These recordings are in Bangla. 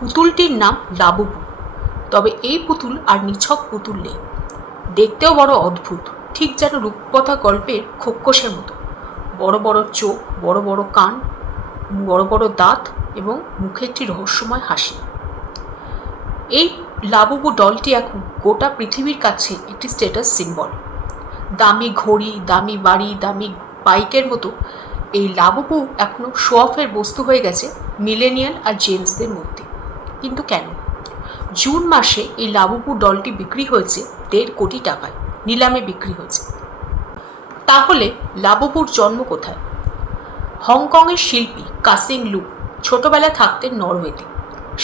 পুতুলটির নাম লাবুবু। তবে এই পুতুল আর নিছক পুতুল নেই, দেখতেও বড় অদ্ভুত, ঠিক যেন রূপকথা গল্পের খোক্কসের মতো। বড় বড় চোখ, বড় বড় কান, বড় বড় দাঁত এবং মুখে একটি রহস্যময় হাসি। এই লাবুবু ডলটি এখন গোটা পৃথিবীর কাছে একটি স্ট্যাটাস সিম্বল। দামি ঘড়ি, দামি বাড়ি, দামি বাইকের মতো এই লাবুবু এখনও শো অফের বস্তু হয়ে গেছে মিলেনিয়াল আর জেন্টসদের মধ্যে। কিন্তু কেন? জুন মাসে এই লাবুবু ডলটি বিক্রি হয়েছে 1.5 কোটি টাকায়, নিলামে বিক্রি হয়েছে। তাহলে লাবুবুর জন্ম কোথায়? হংকংয়ের শিল্পী কাসিং লু ছোটবেলায় থাকতেন নরওয়েতে।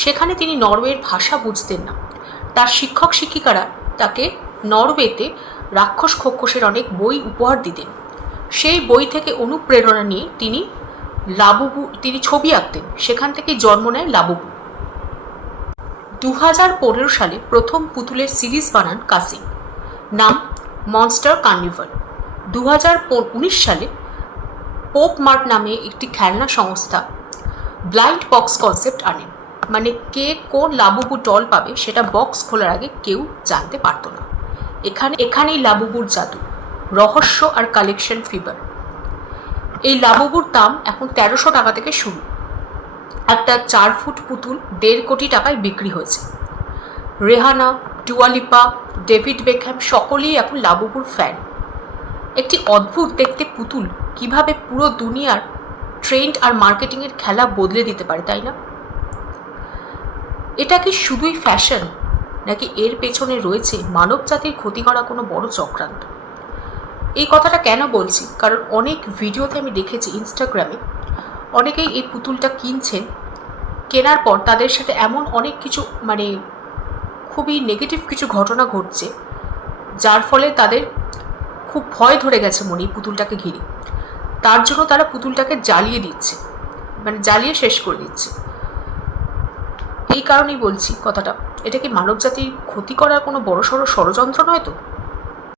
সেখানে তিনি নরওয়ের ভাষা বুঝতেন না। তার শিক্ষক শিক্ষিকারা তাকে নরওয়েতে রাক্ষস খোক্কসের অনেক বই উপহার দিতেন। সেই বই থেকে অনুপ্রেরণা নিয়ে তিনি ছবি আঁকতেন। সেখান থেকে জন্ম নেয় লাবুবু। 2015 সালে প্রথম পুতুলের সিরিজ বানান কাসিং, নাম মনস্টার কার্নিভাল। 2019 সালে পোপ মার্ট নামে একটি খেলনা সংস্থা ব্লাইন্ড বক্স কনসেপ্ট আনেন, মানে কে কোন লাবুবু ডল পাবে সেটা বক্স খোলার আগে কেউ জানতে পারত না। এখানেই লাবুবুর জাদু, রহস্য আর কালেকশন ফিভার। এই লাবুবুর দাম এখন 1300 টাকা থেকে শুরু। একটা 4 ফুট পুতুল 1.5 কোটি টাকায় বিক্রি হয়েছে। রেহানা, ডুয়া লিপা, ডেভিড বেকহ্যাম সকলেই এখন লাবুবুর ফ্যান। একটি অদ্ভুত দেখতে পুতুল কিভাবে পুরো দুনিয়ার ট্রেন্ড আর মার্কেটিংয়ের খেলা বদলে দিতে পারে, তাই না? এটা কি শুধুই ফ্যাশন, নাকি এর পেছনে রয়েছে মানব জাতির ক্ষতি করা কোনো বড় চক্রান্ত? এই কথাটা কেন বলছি? কারণ অনেক ভিডিওতে আমি দেখেছি ইনস্টাগ্রামে অনেকেই এই পুতুলটা কিনছেন, কেনার পর তাদের সাথে এমন অনেক কিছু খুবই নেগেটিভ কিছু ঘটনা ঘটছে, যার ফলে তাদের খুব ভয় ধরে গেছে মনে এই পুতুলটাকে ঘিরে। তার জন্য তারা পুতুলটাকে জ্বালিয়ে দিচ্ছে, জ্বালিয়ে শেষ করে দিচ্ছে। এই কারণেই বলছি কথাটা, এটা কি মানব জাতির ক্ষতি করার কোনো বড়সড় ষড়যন্ত্র নয় তো?